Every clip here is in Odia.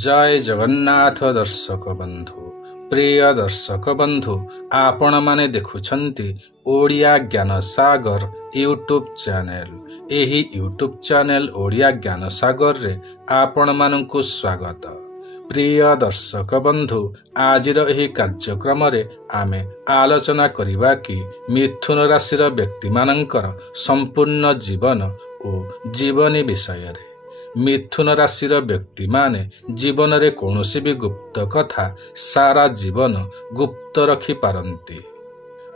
जय जगन्नाथ दर्शक बंधु प्रिय दर्शक बंधु आपण माने देखुछंती ओडिया ज्ञान सागर यूट्यूब चैनल। एही यूट्यूब चैनल ओडिया ज्ञान सागर रे आपण मानंकु स्वागत। प्रिय दर्शक बंधु आजिर एही कार्यक्रम रे आमे आलोचना करिबा कि मिथुन राशि व्यक्ति मानंकर संपूर्ण जीवन और जीवनी विषय रे। मिथुन राशि व्यक्ति माने जीवन रे कौनसी भी गुप्त कथा सारा जीवन गुप्त रखी पारंती।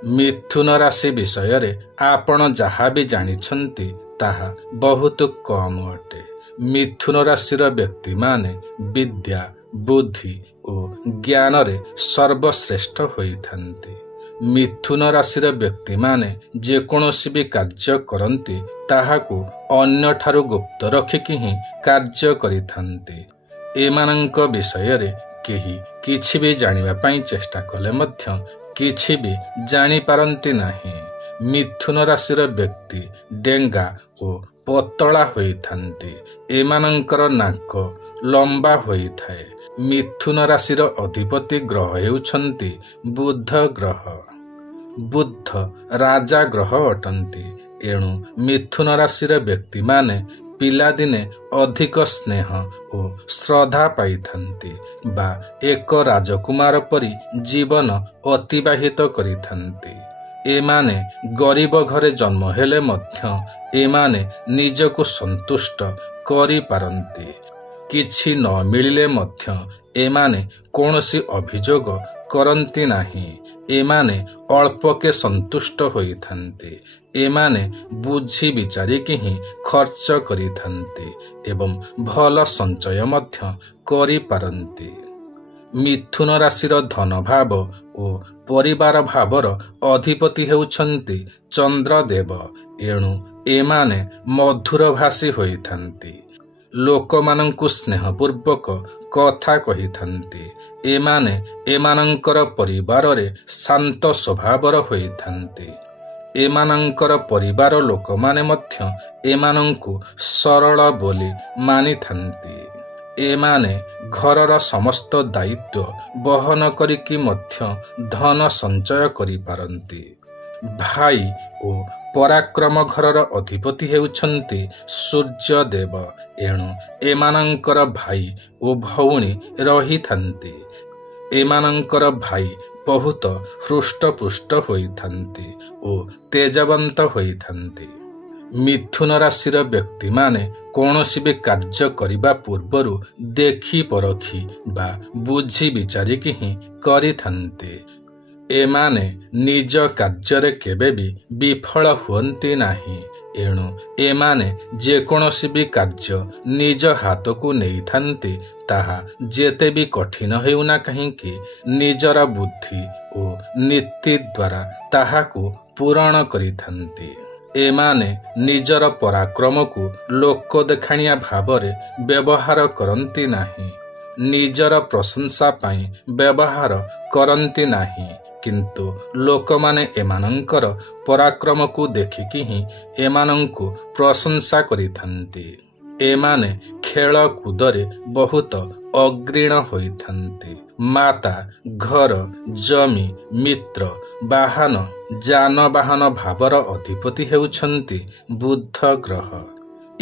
मिथुन राशि विषय रे आपण जहाँ भी जानिछंती ताहा बहुत कम अटे। मिथुन राशि व्यक्ति माने विद्या बुद्धि और ज्ञान रे सर्वश्रेष्ठ होइथांती। मिथुन राशि व्यक्ति माने जे कौनसी भी कार्य करंती ताहाकु अन्य ठारु गुप्त रखिकी ही कार्य करिथांती। एमानंक विषय रे केही किछि भी जानिबा पई चेष्टा कले मध्य किछि भी जानि पारंती नाही। मिथुन राशि व्यक्ति डेंगा और पतला होइथांती। एमानंकर नाक लंबा होइथाए। मिथुन राशि अधिपति ग्रह हेउछंती बुध ग्रह। बुध राजा ग्रह अटंती। एणु मिथुन राशि व्यक्ति माने पिलादिने अधिक स्नेह और श्रद्धा पाइथांती बा एक राजकुमार परी जीवन अतिबाहित करिथांती। एमाने गरीब घरे जन्म हेले मध्य एमाने निजको संतुष्ट करि पारंती। किछि न मिलिले मध्य एमाने कौनसी अभियोग करंती नाही। एमाने अल्पके संतुष्ट होइथांती। एमाने बुझी विचारिकी ही खर्च करिथांती एवं भल संचय मध्य करि पारंती। मिथुन राशि धन भाव और परिवार भावर अधिपति हेउछंती चंद्रदेव। एणु एमाने मधुर भाषी होइथांती। लोकमानंकु स्नेहपूर्वक कथा कहिथांती। एमाने एमानंकर परिवार रे शांत स्वभावर होइथांती। एमानंकर परिवार लोक माने मध्य एमानंकु सरल बोली मानिथांती। एमाने घरर समस्त दायित्व बहन करिकी मध्य धन संचय करि पारंती। भाई और पराक्रम घरर अधिपति हेउछंती सूर्यदेव। एणु एमानंकर भाई और भौणी रहिथांती। एमानंकर भाई बहुत हृष्टपुष्ट होइथांती और तेजवंत होइथांती। मिथुन राशि व्यक्ति माने कौनसी भी कार्य करिबा पूर्वरु देखी परखी बा बुझी विचारिकी ही करिथांती। एमाने निज कार्य केबे भी विफल हुअंती नाही। एणु एमाने जे कौनसी भी कार्य निज हाथ को नहीं थांती ताहा जेते भी कठिन हेउना कहिंकि निजर बुद्धि और नीति द्वारा ताहाकु पूरण करिथांती। एमाने निजर पराक्रम को लोक देखाणिया भावरे व्यवहार करंती नाही। निजर प्रशंसा पाई व्यवहार करंती नाही। किंतु लोक माने एमानंकर पराक्रम को देखिकी ही एमानंकु प्रशंसा करिथांती। एमाने खेल कूदरे बहुत अग्रीण होइथांती। माता घर जमी मित्र वाहन जानवाहन भावर अधिपति हेउछंती बुध ग्रह।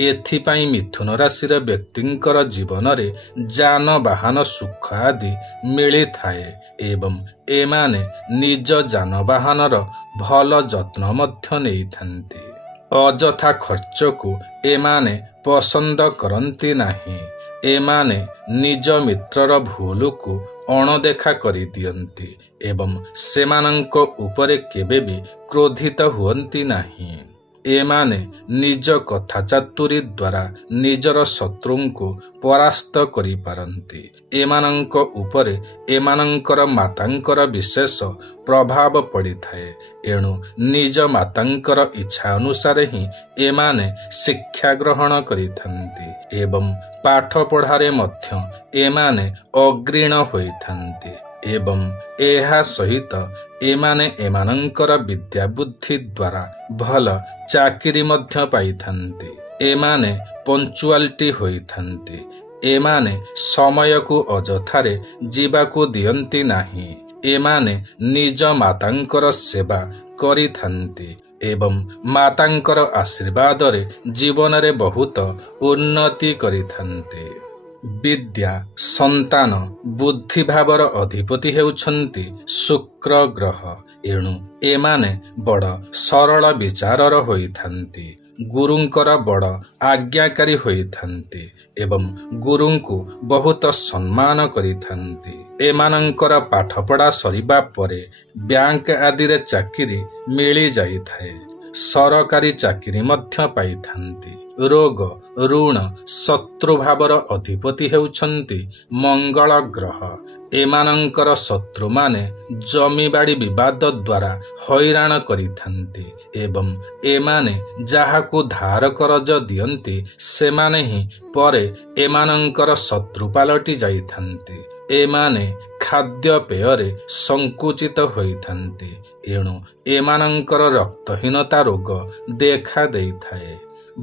एथिपाई मिथुन राशि व्यक्तिंकर जीवन रे जानवाहन सुख आदि मिली थाए एवं एमाने निज जानवाहनर भल जत्न मध्य नेइथांती। अजथा खर्च को एमाने पसंद करंती नाही। एमाने निज मित्रर भूल को अणदेखा करि दियंती एवं सेमानंक उपरे केबे भी क्रोधित हुअंती नाही। एमाने निज कथा चातुरी द्वारा निजर शत्रुंको परास्त करि पारंती। एमानंक उपरे एमानंकर मातांकर विशेष प्रभाव पड़ी थाए। एणु निज मातांकर इच्छा अनुसार ही एमाने शिक्षा ग्रहण करिथांती एवं पाठ पढ़ारे मध्य एमाने अग्रीण होइथांती। एवं एहा सहित एमाने एमानंकर विद्या बुद्धि द्वारा भल चाकिरी मध्य पाइथांती। एमाने पंचुआलिटी होइथांती। ଏମାନେ ସମୟକୁ ଅଯଥାରେ ଯିବାକୁ ଦିଅନ୍ତି ନାହିଁ। ଏମାନେ ନିଜ ମାତାଙ୍କର ସେବା କରିଥାନ୍ତି ଏବଂ ମାତାଙ୍କର ଆଶୀର୍ବାଦରେ ଜୀବନରେ ବହୁତ ଉନ୍ନତି କରିଥାନ୍ତି। ବିଦ୍ୟା, ସନ୍ତାନ, ବୁଦ୍ଧି ଭାବର ଅଧିପତି ହେଉଛନ୍ତି ଶୁକ୍ର ଗ୍ରହ। ଏଣୁ ଏମାନେ ବଡ଼ ସରଳ ବିଚାରର ହୋଇଥାନ୍ତି। ଗୁରୁଙ୍କର ବଡ଼ ଆଜ୍ଞାକାରୀ ହୋଇଥାନ୍ତି ଏବଂ ଗୁରୁଙ୍କୁ ବହୁତ ସମ୍ମାନ କରିଥାନ୍ତି। ଏମାନଙ୍କର ପାଠପଢ଼ା ସରିବା ପରେ ବ୍ୟାଙ୍କ ଆଦିରେ ଚାକିରି ମିଳିଯାଇଥାଏ। ସରକାରୀ ଚାକିରି ମଧ୍ୟ ପାଇଥାନ୍ତି। ରୋଗ, ଋଣ, ଶତ୍ରୁଭାବର ଅଧିପତି ହେଉଛନ୍ତି ମଙ୍ଗଳ ଗ୍ରହ। ଏମାନଙ୍କର ଶତ୍ରୁମାନେ ଜମିବାଡ଼ି ବିବାଦ ଦ୍ୱାରା ହଇରାଣ କରିଥାନ୍ତି ଏବଂ ଏମାନେ ଯାହାକୁ ଧାର କରଜ ଦିଅନ୍ତି ସେମାନେ ହିଁ ପରେ ଏମାନଙ୍କର ଶତ୍ରୁ ପାଲଟି ଯାଇଥାନ୍ତି। ଏମାନେ ଖାଦ୍ୟପେୟରେ ସଙ୍କୁଚିତ ହୋଇଥାନ୍ତି। ଏଣୁ ଏମାନଙ୍କର ରକ୍ତହୀନତା ରୋଗ ଦେଖା ଦେଇଥାଏ।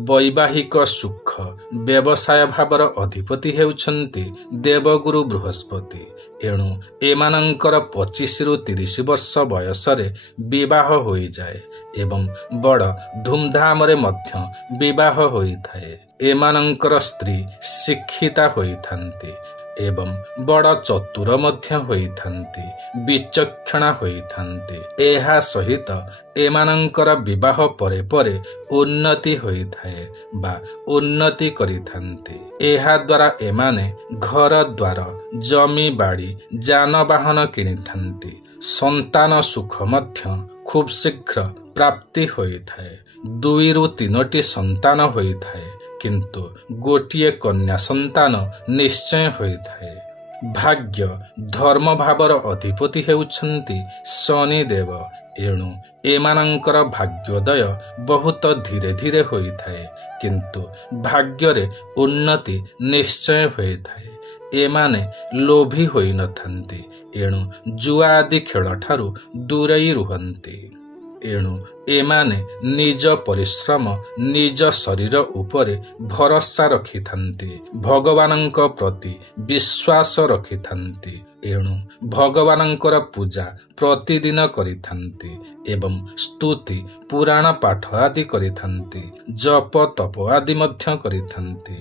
ବୈବାହିକ ସୁଖ, ବ୍ୟବସାୟ ଭାବର ଅଧିପତି ହେଉଛନ୍ତି ଦେବଗୁରୁ ବୃହସ୍ପତି। ଏଣୁ ଏମାନଙ୍କର 25ରୁ 30 ବର୍ଷ ବୟସରେ ବିବାହ ହୋଇଯାଏ ଏବଂ ବଡ଼ ଧୁମଧାମରେ ମଧ୍ୟ ବିବାହ ହୋଇଥାଏ। ଏମାନଙ୍କର ସ୍ତ୍ରୀ ଶିକ୍ଷିତା ହୋଇଥାନ୍ତି ଏବଂ ବଡ଼ ଚତୁର ମଧ୍ୟ ହୋଇଥାନ୍ତି, ବିଚକ୍ଷଣା ହୋଇଥାନ୍ତି। ଏହା ସହିତ ଏମାନଙ୍କର ବିବାହ ପରେ ପରେ ଉନ୍ନତି ହୋଇଥାଏ ବା ଉନ୍ନତି କରିଥାନ୍ତି। ଏହା ଦ୍ୱାରା ଏମାନେ ଘର ଦ୍ୱାର, ଜମି ବାଡ଼ି, ଯାନବାହନ କିଣିଥାନ୍ତି। ସନ୍ତାନ ସୁଖ ମଧ୍ୟ ଖୁବ୍ ଶୀଘ୍ର ପ୍ରାପ୍ତି ହୋଇଥାଏ। 2ରୁ 3ଟି ସନ୍ତାନ ହୋଇଥାଏ, କିନ୍ତୁ ଗୋଟିଏ କନ୍ୟା ସନ୍ତାନ ନିଶ୍ଚୟ ହୋଇଥାଏ। ଭାଗ୍ୟ, ଧର୍ମ ଭାବର ଅଧିପତି ହେଉଛନ୍ତି ଶନିଦେବ। ଏଣୁ ଏମାନଙ୍କର ଭାଗ୍ୟୋଦୟ ବହୁତ ଧୀରେ ଧୀରେ ହୋଇଥାଏ, କିନ୍ତୁ ଭାଗ୍ୟରେ ଉନ୍ନତି ନିଶ୍ଚୟ ହୋଇଥାଏ। ଏମାନେ ଲୋଭୀ ହୋଇନଥାନ୍ତି। ଏଣୁ ଜୁଆ ଆଦି ଖେଳଠାରୁ ଦୂରେଇ ରୁହନ୍ତି। ଏଣୁ ଏମାନେ ନିଜ ପରିଶ୍ରମ, ନିଜ ଶରୀର ଉପରେ ଭରସା ରଖିଥାନ୍ତି। ଭଗବାନଙ୍କ ପ୍ରତି ବିଶ୍ୱାସ ରଖିଥାନ୍ତି। ଏଣୁ ଭଗବାନଙ୍କର ପୂଜା ପ୍ରତିଦିନ କରିଥାନ୍ତି ଏବଂ ସ୍ତୁତି, ପୁରାଣ ପାଠ ଆଦି କରିଥାନ୍ତି। ଜପ ତପ ଆଦି ମଧ୍ୟ କରିଥାନ୍ତି।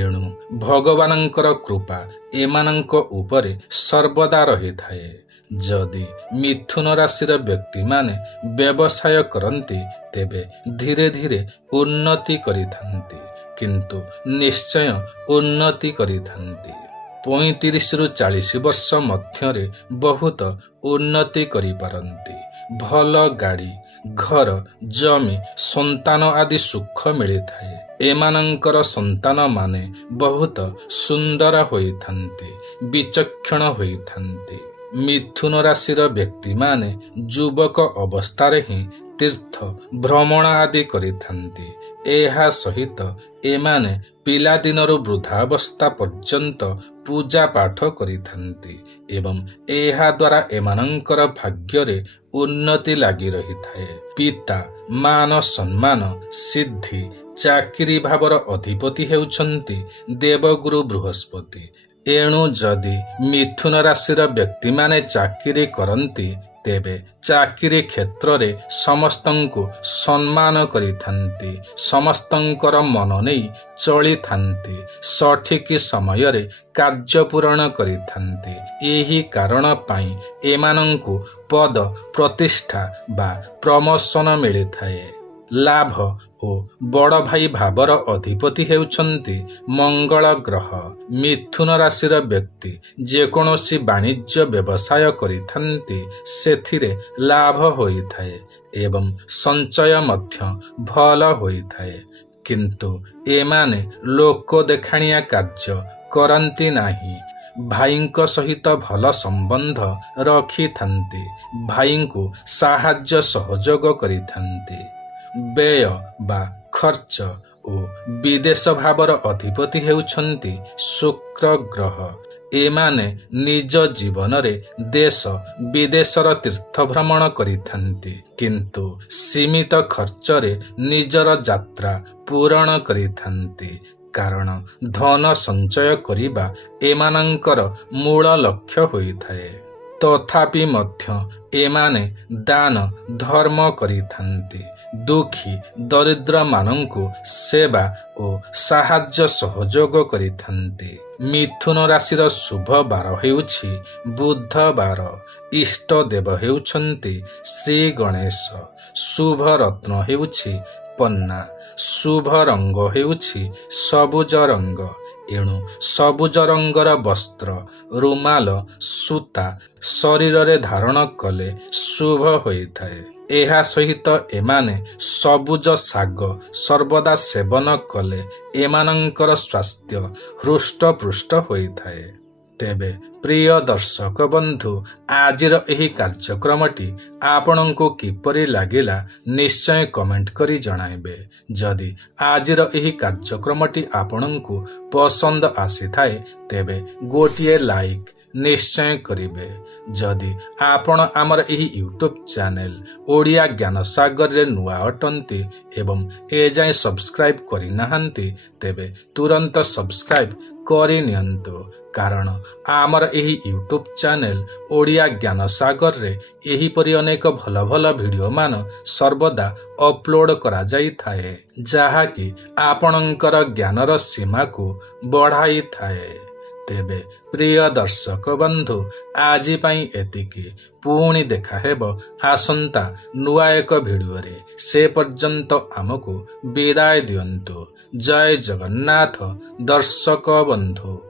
ଏଣୁ ଭଗବାନଙ୍କର କୃପା ଏମାନଙ୍କ ଉପରେ ସର୍ବଦା ରହିଥାଏ। ଯଦି ମିଥୁନ ରାଶିର ବ୍ୟକ୍ତିମାନେ ବ୍ୟବସାୟ କରନ୍ତି ତେବେ ଧୀରେ ଧୀରେ ଉନ୍ନତି କରିଥାନ୍ତି, କିନ୍ତୁ ନିଶ୍ଚୟ ଉନ୍ନତି କରିଥାନ୍ତି। 35ରୁ 40 ବର୍ଷ ମଧ୍ୟରେ ବହୁତ ଉନ୍ନତି କରିପାରନ୍ତି। ଭଲ ଗାଡ଼ି, ଘର, ଜମି, ସନ୍ତାନ ଆଦି ସୁଖ ମିଳିଥାଏ। ଏମାନଙ୍କର ସନ୍ତାନମାନେ ବହୁତ ସୁନ୍ଦର ହୋଇଥାନ୍ତି, ବିଚକ୍ଷଣ ହୋଇଥାନ୍ତି। ମିଥୁନ ରାଶିର ବ୍ୟକ୍ତିମାନେ ଯୁବକ ଅବସ୍ଥାରେ ହିଁ ତୀର୍ଥ ଭ୍ରମଣ ଆଦି କରିଥାନ୍ତି। ଏହା ସହିତ ଏମାନେ ପିଲାଦିନରୁ ବୃଦ୍ଧାବସ୍ଥା ପର୍ଯ୍ୟନ୍ତ ପୂଜା ପାଠ କରିଥାନ୍ତି ଏବଂ ଏହା ଦ୍ୱାରା ଏମାନଙ୍କର ଭାଗ୍ୟରେ ଉନ୍ନତି ଲାଗି ରହିଥାଏ। ପିତା, ମାନ ସମ୍ମାନ, ସିଦ୍ଧି, ଚାକିରି ଭାବର ଅଧିପତି ହେଉଛନ୍ତି ଦେବଗୁରୁ ବୃହସ୍ପତି। ଏଣୁ ଯଦି ମିଥୁନ ରାଶିର ବ୍ୟକ୍ତିମାନେ ଚାକିରି କରନ୍ତି ତେବେ ଚାକିରି କ୍ଷେତ୍ରରେ ସମସ୍ତଙ୍କୁ ସମ୍ମାନ କରିଥାନ୍ତି, ସମସ୍ତଙ୍କର ମନ ନେଇ ଚଳିଥାନ୍ତି, ସଠିକ୍ ସମୟରେ କାର୍ଯ୍ୟ ପୂରଣ କରିଥାନ୍ତି। ଏହି କାରଣ ପାଇଁ ଏମାନଙ୍କୁ ପଦ ପ୍ରତିଷ୍ଠା ବା ପ୍ରମୋଶନ ମିଳିଥାଏ। ଲାଭ ଓ ବଡ଼ ଭାଇ ଭାବର ଅଧିପତି ହେଉଛନ୍ତି ମଙ୍ଗଳ ଗ୍ରହ। ମିଥୁନ ରାଶିର ବ୍ୟକ୍ତି ଯେକୌଣସି ବାଣିଜ୍ୟ ବ୍ୟବସାୟ କରିଥାନ୍ତି ସେଥିରେ ଲାଭ ହୋଇଥାଏ ଏବଂ ସଞ୍ଚୟ ମଧ୍ୟ ଭଲ ହୋଇଥାଏ, କିନ୍ତୁ ଏମାନେ ଲୋକ ଦେଖାଣିଆ କାର୍ଯ୍ୟ କରନ୍ତି ନାହିଁ। ଭାଇଙ୍କ ସହିତ ଭଲ ସମ୍ବନ୍ଧ ରଖିଥାନ୍ତି, ଭାଇଙ୍କୁ ସାହାଯ୍ୟ ସହଯୋଗ କରିଥାନ୍ତି। ବ୍ୟୟ ବା ଖର୍ଚ୍ଚ ଓ ବିଦେଶ ଭାବର ଅଧିପତି ହେଉଛନ୍ତି ଶୁକ୍ର ଗ୍ରହ। ଏମାନେ ନିଜ ଜୀବନରେ ଦେଶ ବିଦେଶର ତୀର୍ଥ ଭ୍ରମଣ କରିଥାନ୍ତି, କିନ୍ତୁ ସୀମିତ ଖର୍ଚ୍ଚରେ ନିଜର ଯାତ୍ରା ପୂରଣ କରିଥାନ୍ତି, କାରଣ ଧନ ସଞ୍ଚୟ କରିବା ଏମାନଙ୍କର ମୂଳ ଲକ୍ଷ୍ୟ ହୋଇଥାଏ। ତଥାପି ମଧ୍ୟ ଏମାନେ ଦାନ ଧର୍ମ କରିଥାନ୍ତି। ଦୁଃଖୀ ଦରିଦ୍ରମାନଙ୍କୁ ସେବା ଓ ସାହାଯ୍ୟ ସହଯୋଗ କରିଥାନ୍ତି। ମିଥୁନ ରାଶିର ଶୁଭ ବାର ହେଉଛି ବୁଧବାର। ଇଷ୍ଟ ଦେବ ହେଉଛନ୍ତି ଶ୍ରୀ ଗଣେଶ। ଶୁଭ ରତ୍ନ ହେଉଛି ପନ୍ନା। ଶୁଭ ରଙ୍ଗ ହେଉଛି ସବୁଜ ରଙ୍ଗ। ଏଣୁ ସବୁଜ ରଙ୍ଗର ବସ୍ତ୍ର, ରୁମାଲ, ସୂତା ଶରୀରରେ ଧାରଣ କଲେ ଶୁଭ ହୋଇଥାଏ। ଏହା ସହିତ ଏମାନେ ସବୁଜ ଶାଗ ସର୍ବଦା ସେବନ କଲେ ଏମାନଙ୍କର ସ୍ୱାସ୍ଥ୍ୟ ହୃଷ୍ଟପୃଷ୍ଟ ହୋଇଥାଏ। ତେବେ ପ୍ରିୟ ଦର୍ଶକ ବନ୍ଧୁ, ଆଜିର ଏହି କାର୍ଯ୍ୟକ୍ରମଟି ଆପଣଙ୍କୁ କିପରି ଲାଗିଲା ନିଶ୍ଚୟ କମେଣ୍ଟ କରି ଜଣାଇବେ। ଯଦି ଆଜିର ଏହି କାର୍ଯ୍ୟକ୍ରମଟି ଆପଣଙ୍କୁ ପସନ୍ଦ ଆସିଥାଏ ତେବେ ଗୋଟିଏ ଲାଇକ୍ ନିଶ୍ଚୟ କରିବେ। ଯଦି ଆପଣ ଆମର ଏହି ୟୁଟ୍ୟୁବ୍ ଚ୍ୟାନେଲ ଓଡ଼ିଆ ଜ୍ଞାନ ସାଗରରେ ନୂଆ ଅଟନ୍ତି ଏବଂ ଏଯାଏଁ ସବସ୍କ୍ରାଇବ୍ କରିନାହାନ୍ତି ତେବେ ତୁରନ୍ତ ସବସ୍କ୍ରାଇବ୍ କରିନିଅନ୍ତୁ। କାରଣ ଆମର ଏହି ୟୁଟ୍ୟୁବ୍ ଚ୍ୟାନେଲ ଓଡ଼ିଆ ଜ୍ଞାନ ସାଗରରେ ଏହିପରି ଅନେକ ଭଲ ଭଲ ଭିଡ଼ିଓମାନ ସର୍ବଦା ଅପଲୋଡ଼ କରାଯାଇଥାଏ, ଯାହାକି ଆପଣଙ୍କର ଜ୍ଞାନର ସୀମାକୁ ବଢ଼ାଇଥାଏ। ତେବେ ପ୍ରିୟ ଦର୍ଶକ ବନ୍ଧୁ, ଆଜି ପାଇଁ ଏତିକି। ପୁଣି ଦେଖାହେବ ଆସନ୍ତା ନୂଆ ଏକ ଭିଡ଼ିଓରେ। ସେ ପର୍ଯ୍ୟନ୍ତ ଆମକୁ ବିଦାୟ ଦିଅନ୍ତୁ। ଜୟ ଜଗନ୍ନାଥ ଦର୍ଶକ ବନ୍ଧୁ।